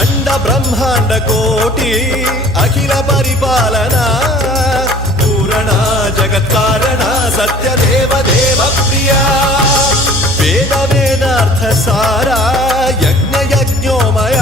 अंड ब्रह्मांड कोटि अखिल परिपालना पूरणा जगत्कारणा सत्यदेव देव प्रिया वेद वेदार्थ सारा यज्ञ यज्ञोमया